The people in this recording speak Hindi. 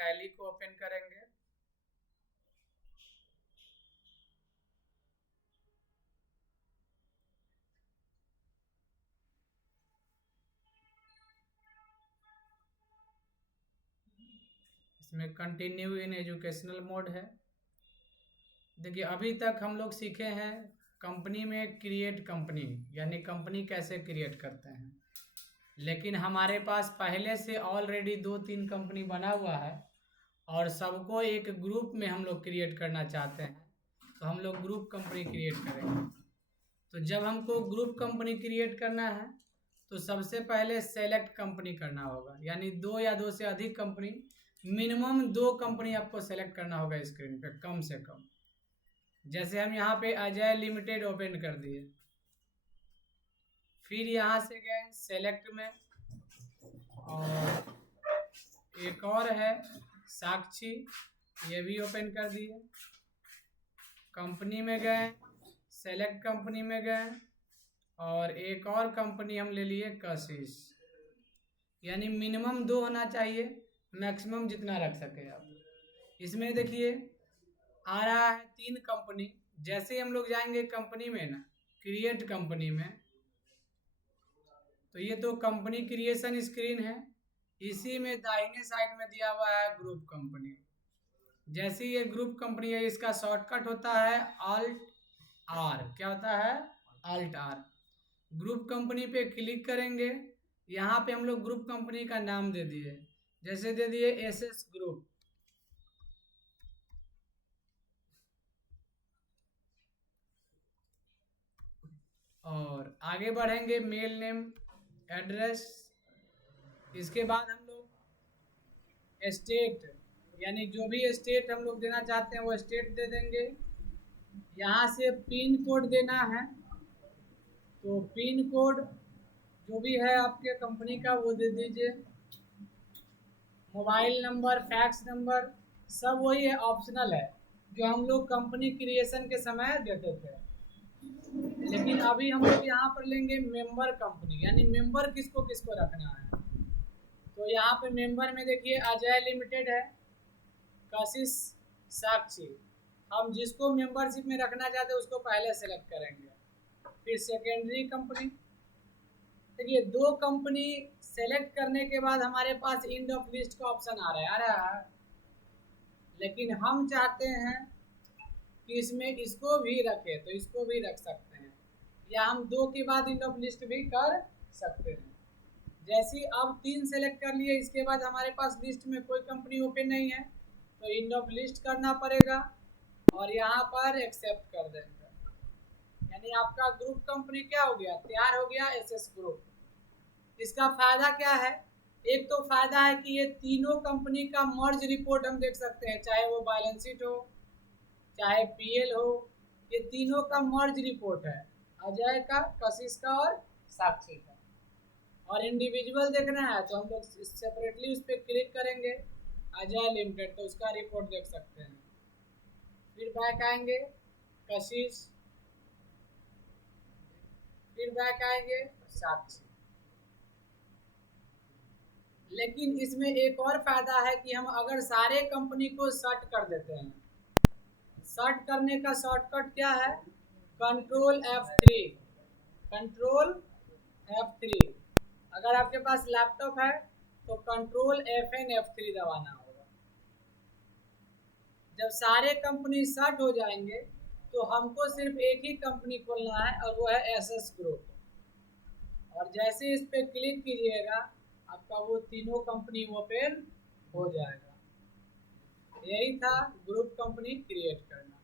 टैली को ओपन करेंगे। इसमें कंटिन्यू इन एजुकेशनल मोड है। देखिए अभी तक हम लोग सीखे हैं कंपनी में क्रिएट कंपनी, यानी कंपनी कैसे क्रिएट करते हैं। लेकिन हमारे पास पहले से ऑलरेडी 2-3 कंपनी बना हुआ है और सबको एक ग्रुप में हम लोग क्रिएट करना चाहते हैं, तो हम लोग ग्रुप कंपनी क्रिएट करेंगे। तो जब हमको ग्रुप कंपनी क्रिएट करना है तो सबसे पहले सेलेक्ट कंपनी करना होगा, यानी 2 या 2 से अधिक कंपनी, मिनिमम 2 कंपनी आपको सेलेक्ट करना होगा स्क्रीन पे कम से कम। जैसे हम यहाँ पे अजय लिमिटेड ओपन कर दिए, फिर यहाँ से गए सेलेक्ट में, और एक और है साक्षी, ये भी ओपन कर दिए। कंपनी में गए, सेलेक्ट कंपनी में गए, और एक और कंपनी हम ले लिए कशिश, यानी मिनिमम 2 होना चाहिए, मैक्सिमम जितना रख सके आप। इसमें देखिए आ रहा है 3 कंपनी। जैसे ही हम लोग जाएंगे कंपनी में ना, क्रिएट कंपनी में, तो ये तो कंपनी क्रिएशन स्क्रीन है, इसी में दाहिने साइड में दिया हुआ है ग्रुप कंपनी। जैसे ये ग्रुप कंपनी है, इसका शॉर्टकट होता है अल्ट आर। क्या होता है? Alt R. ग्रुप कंपनी पे क्लिक करेंगे, यहाँ पे हम लोग ग्रुप कंपनी का नाम दे दिए, जैसे दे दिए एसएस ग्रुप। और आगे बढ़ेंगे, मेल नेम, एड्रेस। इसके बाद हम लोग स्टेट, यानी जो भी स्टेट हम लोग देना चाहते हैं वो स्टेट दे देंगे। यहाँ से पिन कोड देना है, तो पिन कोड जो भी है आपके कंपनी का वो दे दीजिए। मोबाइल नंबर, फैक्स नंबर सब वही है, ऑप्शनल है, जो हम लोग कंपनी क्रिएशन के समय देते थे। लेकिन अभी हम लोग यहाँ पर लेंगे मेंबर कंपनी, यानी मेंबर किसको किसको रखना है। तो यहाँ पे मेंबर में देखिए अजय लिमिटेड है, कशिश, साक्षी। हम जिसको मेंबरशिप में रखना चाहते हैं उसको पहले सेलेक्ट करेंगे। फिर सेकेंडरी कंपनी, देखिए 2 कंपनी सेलेक्ट करने के बाद हमारे पास एंड ऑफ लिस्ट का ऑप्शन आ रहा है। लेकिन हम चाहते हैं कि इसमें इसको भी रखें, तो इसको भी रख सकते हैं, या हम 2 के बाद एंड ऑफ लिस्ट भी कर सकते हैं। जैसे ही अब 3 सेलेक्ट कर लिए, इसके बाद हमारे पास लिस्ट में कोई कंपनी ओपन नहीं है, तो एंड ऑफ लिस्ट करना पड़ेगा और यहाँ पर एक्सेप्ट कर देंगे। यानी आपका ग्रुप कंपनी क्या हो गया? तैयार हो गया, एसएस ग्रुप। इसका फायदा क्या है? एक तो फायदा है कि ये तीनों कंपनी का मर्ज रिपोर्ट हम देख सकते हैं, चाहे वो बैलेंस शीट हो, चाहे पीएल हो, ये तीनों का मर्ज रिपोर्ट है, अजय का, कशिश का और साक्षी का। और इंडिविजुअल देखना है तो हम लोग सेपरेटली उस पर क्लिक करेंगे, अजय लिमिटेड, तो उसका रिपोर्ट देख सकते हैं। फिर बैक आएंगे, कशिश, फिर बैक आएंगे, साक्षी। लेकिन इसमें एक और फायदा है कि हम अगर सारे कंपनी को सर्ट कर देते हैं, सर्ट करने का शॉर्टकट क्या है? Control F3, control F3। अगर आपके पास लैपटॉप है तो कंट्रोल FN F3 दबाना होगा। जब सारे कंपनी सर्ट हो जाएंगे तो हमको सिर्फ एक ही कंपनी खोलना है और वो है एसएस ग्रुप। और जैसे इस पे क्लिक कीजिएगा आपका वो तीनों कंपनी ओपन हो जाएगा। यही था ग्रुप कंपनी क्रिएट करना।